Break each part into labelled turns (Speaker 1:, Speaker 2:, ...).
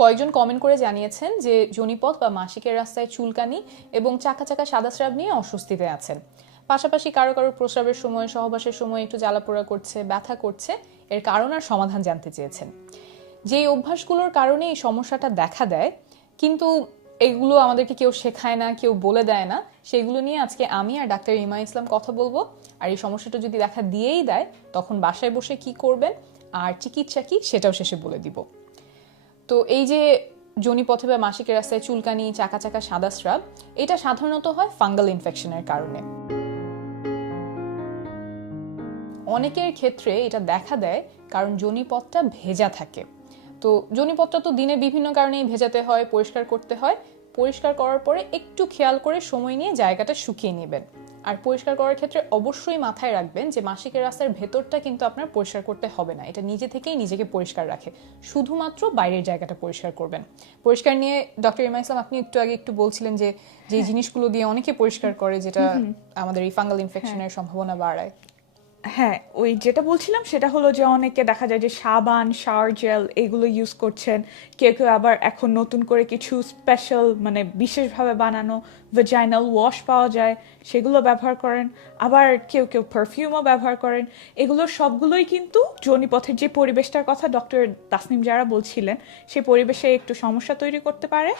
Speaker 1: কয়েকজন কমেন্ট করে জানিয়েছেন যে জনিপথ বা মাসিকের রাস্তায় চুলকানি এবং চাকা চাকা সাদা স্রাব নিয়ে অস্বস্তিতে আছেন। পাশাপাশি কারও কারও প্রস্রাবের সময়, সহবাসের সময় একটু জ্বালাপোড়া করছে, ব্যথা করছে, এর কারণ আর সমাধান জানতে চেয়েছেন। যেই অভ্যাসগুলোর কারণে এই সমস্যাটা দেখা দেয়, কিন্তু এগুলো আমাদেরকে কেউ শেখায় না, কেউ বলে দেয় না, সেগুলো নিয়ে আজকে আমি আর ডাক্তার ইমা ইসলাম কথা বলব। আর এই সমস্যাটা যদি দেখা দিয়েই দেয়, তখন বাসায় বসে কি করবেন, আর চিকিৎসা কি, সেটাও শেষে বলে দিব। তো এই যে জনিপথে বা মাসিকের রাস্তায় চুলকানি চাকা চাকা সাদা স্রাব, এটা সাধারণত হয় ফাঙ্গাল ইনফেকশনের কারণে। অনেকের ক্ষেত্রে এটা দেখা দেয় কারণ যোনিপথটা ভেজা থাকে। তো যোনিপথটা তো দিনে বিভিন্ন কারণেই ভেজাতে হয়, পরিষ্কার করতে হয়। পরিষ্কার করার পরে একটু খেয়াল করে সময় নিয়ে জায়গাটা শুকিয়ে নেবেন। আর পরিষ্কার করার ক্ষেত্রে অবশ্যই মাথায় রাখবেন যে মাসিকের রাস্তার ভেতরটা কিন্তু আপনার পরিষ্কার করতে হবে না। এটা নিজে থেকেই নিজেকে পরিষ্কার রাখে। শুধুমাত্র বাইরের জায়গাটা পরিষ্কার করবেন। পরিষ্কার নিয়ে ডক্টর ইমা ইসলাম আপনি একটু আগে একটু বলছিলেন যে যে জিনিসগুলো দিয়ে অনেকে পরিষ্কার করে যেটা আমাদের এই ফাঙ্গাল ইনফেকশনের সম্ভাবনা বাড়ায়।
Speaker 2: হ্যাঁ ওই যেটা বলছিলাম সেটা হলো যে অনেকে দেখা যায় যে সাবান, শাওয়ার জেল এগুলো ইউজ করছেন। কেউ কেউ আবার এখন নতুন করে কিছু স্পেশাল মানে বিশেষভাবে বানানো ভেজাইনাল ওয়াশ পাওয়া যায়, সেগুলো ব্যবহার করেন। আবার কেউ কেউ পারফিউমও ব্যবহার করেন। এগুলো সবগুলোই কিন্তু জনিপথের যে পরিবেশটার কথা ডক্টর তাসনিম যারা বলছিলেন সেই পরিবেশে একটু সমস্যা তৈরি করতে পারে।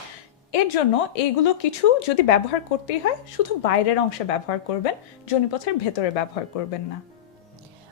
Speaker 2: এর জন্য এইগুলো কিছু যদি ব্যবহার করতেই হয়, শুধু বাইরের অংশে ব্যবহার করবেন, জনিপথের ভেতরে ব্যবহার করবেন না।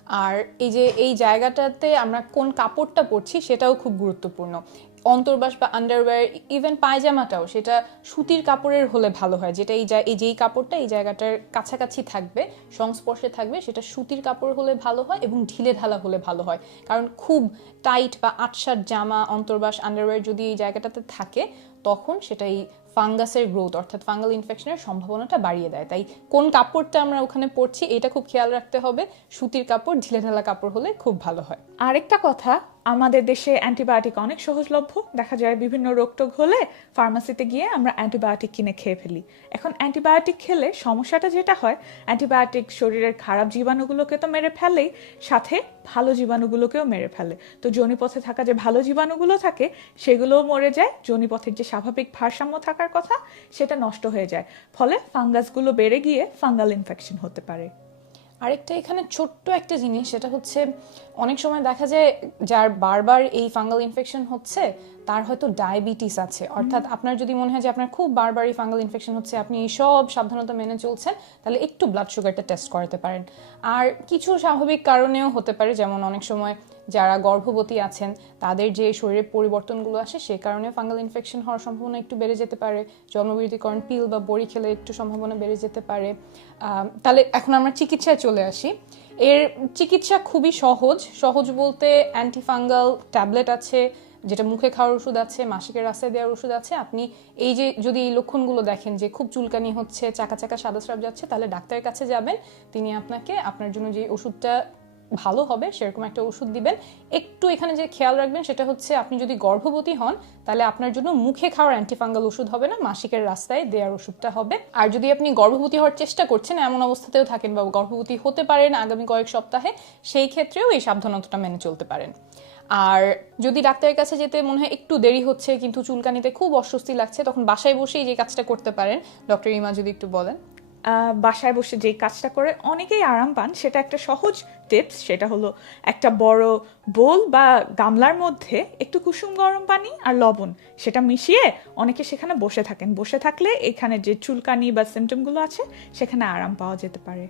Speaker 1: আর এই যে এই জায়গাটাতে আমরা কোন কাপড়টা পরছি সেটাও খুব গুরুত্বপূর্ণ। অন্তর্বাস বা আন্ডারওয়্যার ইভেন পায়জামাটাও সেটা সুতির কাপড়ের হলে ভালো হয়। যেটা এই এই যেই কাপড়টা এই জায়গাটার কাছাকাছি থাকবে, সংস্পর্শে থাকবে, সেটা সুতির কাপড় হলে ভালো হয় এবং ঢিলে ঢালা হলে ভালো হয়। কারণ খুব টাইট বা আটসার জামা, অন্তর্বাস আন্ডারওয়্যার যদি এই জায়গাটাতে থাকে, তখন সেটা এই ফাঙ্গাসের গ্রোথ, অর্থাৎ ফাঙ্গাল ইনফেকশনের সম্ভাবনাটা বাড়িয়ে দেয়। তাই কোন কাপড়টা আমরা ওখানে পরছি, এটা খুব খেয়াল রাখতে হবে। সুতির কাপড়, ঢিলেঢালা কাপড় হলে খুব ভালো হয়।
Speaker 2: আরেকটা কথা আমাদের দেশে অ্যান্টিবায়োটিক অনেক সহজলভ্য। দেখা যায় বিভিন্ন রোগটোগ হলে ফার্মাসিতে গিয়ে আমরা অ্যান্টিবায়োটিক কিনে খেয়ে ফেলি। এখন অ্যান্টিবায়োটিক খেলে সমস্যাটা যেটা হয়, অ্যান্টিবায়োটিক শরীরের খারাপ জীবাণুগুলোকে তো মেরে ফেলেই, সাথে ভালো জীবাণুগুলোকেও মেরে ফেলে। তো জনিপথে থাকা যে ভালো জীবাণুগুলো থাকে, সেগুলোও মরে যায়। জনিপথের যে স্বাভাবিক ভারসাম্য থাকার কথা, সেটা নষ্ট হয়ে যায়। ফলে ফাঙ্গাসগুলো বেড়ে গিয়ে ফাঙ্গাল ইনফেকশন হতে পারে।
Speaker 1: আরেকটা এখানে ছোট্ট একটা জিনিস, সেটা হচ্ছে অনেক সময় দেখা যায় যার বারবার এই ফাঙ্গাল ইনফেকশন হচ্ছে তার হয়তো ডায়াবেটিস আছে। অর্থাৎ আপনার যদি মনে হয় যে আপনার খুব বারবারই ফাঙ্গাল ইনফেকশন হচ্ছে আপনি সব সাবধানতা মেনে চলছেন তাহলে একটু ব্লাড সুগারটা টেস্ট করাতে পারেন। আর কিছু স্বাভাবিক কারণেও হতে পারে যেমন অনেক সময় যারা গর্ভবতী আছেন তাদের যে শরীরের পরিবর্তনগুলো আসে সে কারণে ফাঙ্গাল ইনফেকশন হওয়ার সম্ভাবনা একটু বেড়ে যেতে পারে। জন্মবিরতিকরণ পিল বা বড়ি খেলে একটু সম্ভাবনা বেড়ে যেতে পারে। তাহলে এখন আমরা চিকিৎসায় চলে আসি। এর চিকিৎসা খুবই সহজ। সহজ বলতে অ্যান্টিফাঙ্গাল ট্যাবলেট আছে যেটা মুখে খাওয়ার ওষুধ আছে, মাসিকের রাস্তায় দেওয়ার ওষুধ আছে, আপনি এই যে, যদি এই লক্ষণগুলো দেখেন যে খুব চুলকানি হচ্ছে, চাকা চাকা সাদা স্রাব যাচ্ছে, তাহলে ডাক্তারের কাছে যাবেন। তিনি আপনাকে আপনার জন্য যে ওষুধটা ভালো হবে, সেরকম একটা ওষুধ দিবেন। একটু এখানে যে খেয়াল রাখবেন, সেটা হচ্ছে আপনি যদি গর্ভবতী হন, তাহলে আপনার জন্য মুখে খাওয়ার অ্যান্টিফাঙ্গাল ওষুধ হবে না, মাসিকের রাস্তায় দেওয়ার ওষুধটা হবে। আর যদি আপনি গর্ভবতী হওয়ার চেষ্টা করছেন, এমন অবস্থাতেও থাকেন বা গর্ভবতী হতে পারেন আগামী কয়েক সপ্তাহে, সেই ক্ষেত্রেও এই সাবধানতাটা মেনে চলতে পারেন। আর যদি ডাক্তারের কাছে যেতে মনে হয় একটু দেরি হচ্ছে কিন্তু চুলকানিতে খুব অস্বস্তি লাগছে তখন বাসায় বসেই যে কাজটা করতে পারেন ডক্টর ইমা যদি একটু বলেন।
Speaker 2: বাসায় বসে যে কাজটা করে অনেকেই আরাম পান সেটা একটা সহজ টিপস সেটা হলো একটা বড় বোল বা গামলার মধ্যে একটু কুসুম গরম পানি আর লবণ সেটা মিশিয়ে অনেকে সেখানে বসে থাকেন। বসে থাকলে এখানে যে চুলকানি বা সিমটমগুলো আছে সেখানে আরাম পাওয়া যেতে পারে।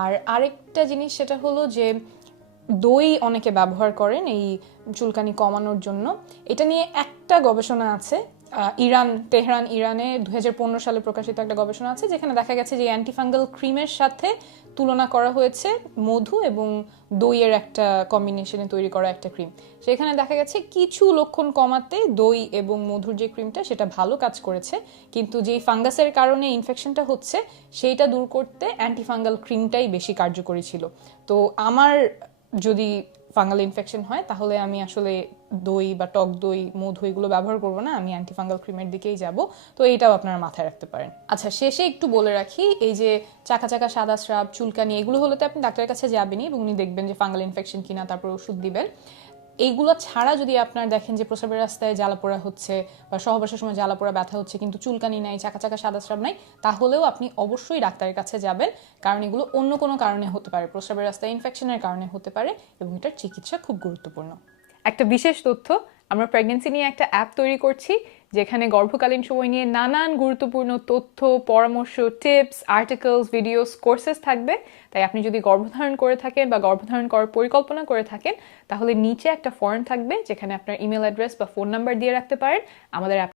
Speaker 1: আর আরেকটা জিনিস সেটা হলো যে দই অনেকে ব্যবহার করেন এই চুলকানি কমানোর জন্য। এটা নিয়ে একটা গবেষণা আছে ইরান, তেহরান, ইরানে দুহাজার পনেরো সালে প্রকাশিত একটা গবেষণা আছে, যেখানে দেখা গেছে যে অ্যান্টিফাঙ্গাল ক্রিমের সাথে তুলনা করা হয়েছে মধু এবং দইয়ের একটা কম্বিনেশনে তৈরি করা একটা ক্রিম সেখানে দেখা গেছে কিছু লক্ষণ কমাতে দই এবং মধুর যে ক্রিমটা সেটা ভালো কাজ করেছে, কিন্তু যেই ফাঙ্গাসের কারণে ইনফেকশনটা হচ্ছে, সেইটা দূর করতে অ্যান্টিফাঙ্গাল ক্রিমটাই বেশি কার্যকরী ছিল। তো আমার যদি ফাঙ্গাল ইনফেকশন হয়, তাহলে আমি আসলে দই বা টক দই, মধু এগুলো ব্যবহার করব না, আমি অ্যান্টিফাঙ্গাল ক্রিমের দিকেই যাব। তো এইটাও আপনারা মাথায় রাখতে পারেন। আচ্ছা শেষে একটু বলে রাখি, এই যে চাকা চাকা সাদা স্রাব, চুলকানি, এগুলো হলে তো আপনি ডাক্তারের কাছে যাবেনই এবং উনি দেখবেন যে ফাঙ্গাল ইনফেকশন কিনা, তারপর ওষুধ দিবেন। এইগুলো ছাড়া যদি আপনার দেখেন যে প্রস্রাবের রাস্তায় জ্বালাপোড়া হচ্ছে বা সহবাসের সময় জ্বালাপোড়া ব্যথা হচ্ছে, কিন্তু চুলকানি নাই, চাকা চাকা সাদা স্রাব নাই, তাহলেও আপনি অবশ্যই ডাক্তারের কাছে যাবেন। কারণ এগুলো অন্য কোনো কারণে হতে পারে। প্রস্রাবের রাস্তায় ইনফেকশনের কারণে হতে পারে এবং এটার চিকিৎসা খুব গুরুত্বপূর্ণ। একটা বিশেষ তথ্য, আমরা প্রেগনেন্সি নিয়ে একটা অ্যাপ তৈরি করছি। যেখানে গর্ভকালীন সময় নিয়ে নানান গুরুত্বপূর্ণ তথ্য, পরামর্শ টিপস আর্টিকেলস ভিডিওস কোর্সেস থাকবে। তাই আপনি যদি গর্ভধারণ করে থাকেন বা গর্ভধারণ করার পরিকল্পনা করে থাকেন, তাহলে নিচে একটা ফর্ম থাকবে, যেখানে আপনার ইমেল অ্যাড্রেস বা ফোন নাম্বার দিয়ে রাখতে পারেন। আমাদের